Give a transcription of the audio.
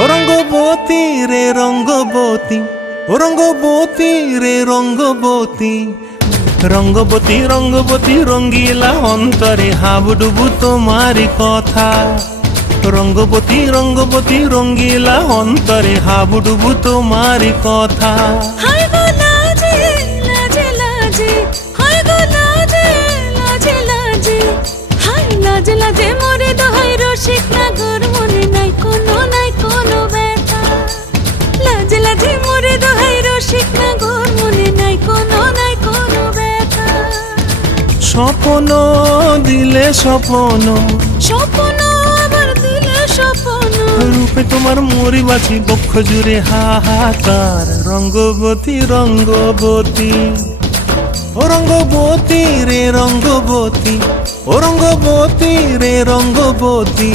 ও রঙ্গবতী রে রঙ্গবতী, ও রঙ্গবতী রে রঙ্গবতী, রঙ্গবতী রঙ্গবতী রঙ্গিলা অন্তরে হাবুডুবু তোমারি কথা। রঙ্গবতী রঙ্গবতী রঙ্গিলা অন্তরে হাবুডুবু তোমারি কথা। হায় গো লাজে লাজে লাজে, হায় গো লাজে লাজে লাজে, হায় লাজে লাজে মোরে দোহাই রসিক নাগর মনে নাই কোনো ব্যথা। লাজে লাজে মোরে দোহাই রসিক নাগর মনে নাই কোনো ব্যথা। স্বপ্ন দিলে স্বপ্ন, স্বপ্ন আবার দিলে স্বপ্ন, রূপে তোমার মরি বাছি বক্ষ জুড়ে হাহাকার। রঙ্গবতী রঙ্গবতী, ও রঙ্গবতী রে রঙ্গবতী, ও রঙ্গবতী রে রঙ্গবতী।